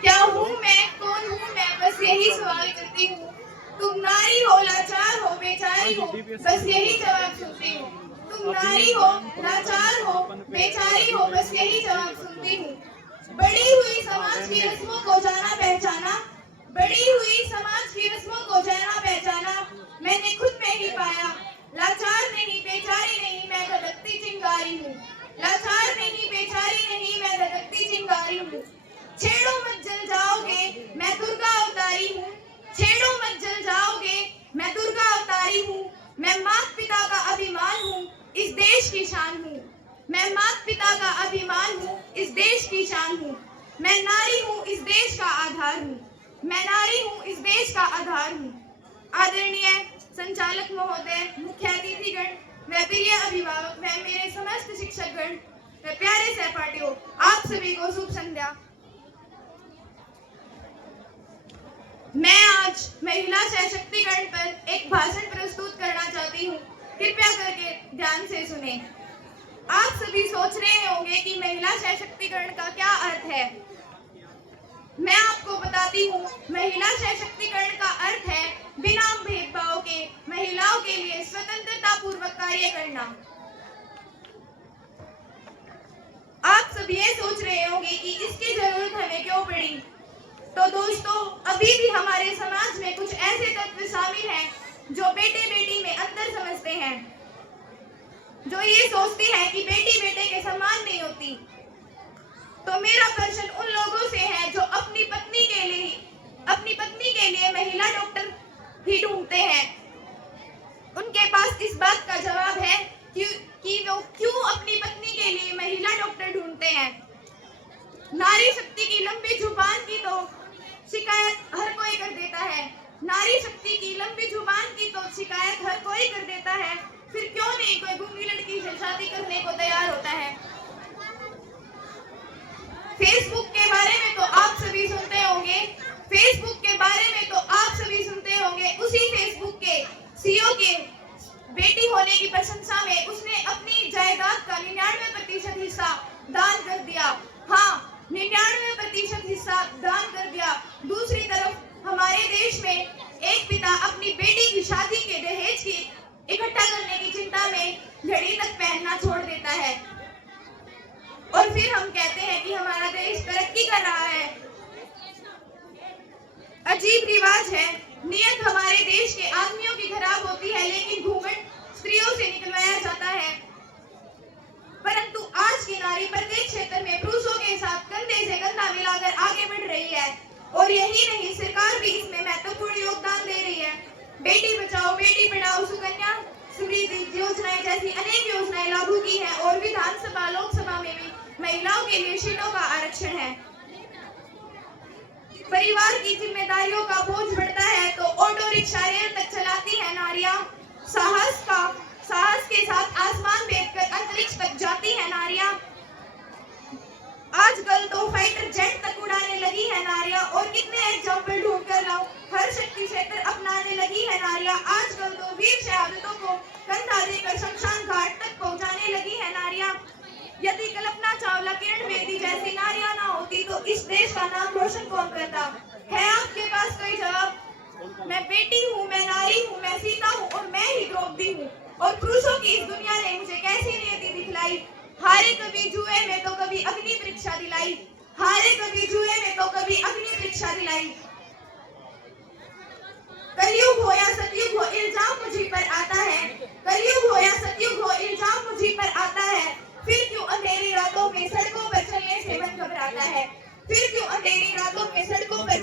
क्या हूँ मैं, कौन हूँ मैं, बस यही सवाल करती हूँ। तुम नारी हो, लाचार हो, बेचारी हो, बस यही जवाब सुनती हूँ। तुम नारी हो, लाचार हो, बेचारी हो, बस यही जवाब सुनती हूँ। बड़ी हुई समाज की रस्मों को जाना पहचाना, बड़ी हुई समाज की रस्मों को जाना पहचाना, मैंने खुद में ही पाया। लाचार नहीं, बेचारी नहीं, मैं धड़कती चिंगारी हूँ। लाचार नहीं, बेचारी नहीं, मैं धड़कती चिंगारी हूँ। छेड़ो मत जल जाओगे, मैं दुर्गा अवतारी हूँ। छेड़ो मत जल जाओगे, मैं दुर्गा अवतारी हूँ। मैं माता पिता का अभिमान हूँ, इस देश की शान हूँ। मैं माता पिता का अभिमान हूँ, इस देश की शान हूँ। मैं नारी हूँ, इस देश का आधार हूँ। मैं नारी हूँ, इस देश का आधार हूँ। आदरणीय संचालक महोदय, मुख्य अतिथिगण, व प्रिय अभिभावक व मेरे समस्त शिक्षकगण व प्यारे सहपाठियों, आप सभी को शुभ संध्या। मैं आज महिला सशक्तिकरण पर एक भाषण प्रस्तुत करना चाहती हूँ। कृपया करके ध्यान से सुने। आप सभी सोच रहे होंगे कि महिला सशक्तिकरण का क्या अर्थ है। मैं आपको बताती हूँ, महिला सशक्तिकरण का अर्थ है बिना भेदभाव के महिलाओं के लिए स्वतंत्रता पूर्वक कार्य करना। आप सब ये सोच रहे होंगे कि इसकी जरूरत हमें क्यों पड़ी। तो दोस्तों, अभी भी हमारे समाज में कुछ ऐसे तत्व शामिल हैं जो बेटे बेटी में अंतर समझते हैं, जो ये सोचती है कि बेटी बेटे के समान नहीं होती। तो मेरा प्रश्न उन लोगों से है जो अपनी पत्नी के लिए महिला डॉक्टर ही ढूंढते हैं। उनके पास इस बात का जवाब है कि वो क्यों अपनी पत्नी के लिए महिला डॉक्टर ढूंढते हैं। नारी शक्ति की लंबी जुबान की तो शिकायत हर कोई कर देता है। नारी शक्ति की लंबी जुबान की तो शिकायत हर कोई कर देता है, फिर क्यों नहीं कोई गूंगी लड़की से शादी करने को तैयार होता है। फेसबुक के बारे में तो आप सभी सुनते होंगे। फेसबुक के बारे में तो आप सभी सुनते होंगे। उसी फेसबुक के सीईओ के बेटी होने की प्रशंसा में उसने अपनी जायदाद का 99% हिस्सा दान कर दिया। हाँ, 99% हिस्सा दान कर दिया। दूसरी तरफ हमारे देश में एक पिता अपनी बेटी की शादी के दहेज की इकट्ठा करने की चिंता में घड़ी तक पहनना छोड़ देता है, और फिर हम कहते हैं कि हमारा देश तरक्की कर रहा है। अजीब रिवाज है। नियत हमारे देश के आदमियों की खराब होती है, लेकिन घूंघट स्त्रियों से निकलवाया जाता है। परंतु आज की नारी प्रत्येक क्षेत्र में पुरुषों के साथ कंधे से कंधा मिलाकर आगे बढ़ रही है, और यही नहीं, सरकार भी इसमें महत्वपूर्ण योगदान दे रही है। बेटी बचाओ, बेटी पढ़ाओ, सुकन्या समृद्धि योजनाएं जैसी अनेक योजनाएं लागू की है, और विधानसभा लोकसभा में भी महिलाओं के लिए सीटों का आरक्षण है। परिवार की जिम्मेदारियों का बोझ बढ़ता है तो ऑटो रिक्शा रेल तक चलाती है नारियां। साहस के साथ आसमान भेदकर अंतरिक्ष तक जाती है नारियां। आजकल तो फाइटर जेट तक उड़ाने लगी है नारियां, और कितने एग्जाम्पल ढूंढ कर लाओ, हर शक्ति क्षेत्र अपनाने लगी है नारियां। आजकल तो वीर शहादतों को कंधा देकर शमशान घाट तक पहुंचाने लगी है नारियां। यदि कल्पना चावला, किरण बेदी जैसी नारियां ना होती तो इस देश का नाम रोशन कौन करता। है आपके पास कोई जवाब? मैं बेटी हूँ, मैं नारी हूँ, मैं सीता हूँ, और मैं ही द्रौपदी हूँ। और पुरुषों की इस दुनिया ने मुझे कैसी नियति दिखलाई। हारे कभी जुए में तो कभी अग्नि परीक्षा दिलाई। हारे कभी जुए में तो कभी अग्नि परीक्षा दिलाई। कलयुग हो या सतयुग हो, इल्जाम मुझी पर आता है। कलयुग हो या सतयुग हो, इल्जाम मुझी पर आता है। फिर क्यों अंधेरी रातों में सड़कों पर चलने से मन घबराता है। फिर क्यों अंधेरी रातों में सड़कों पर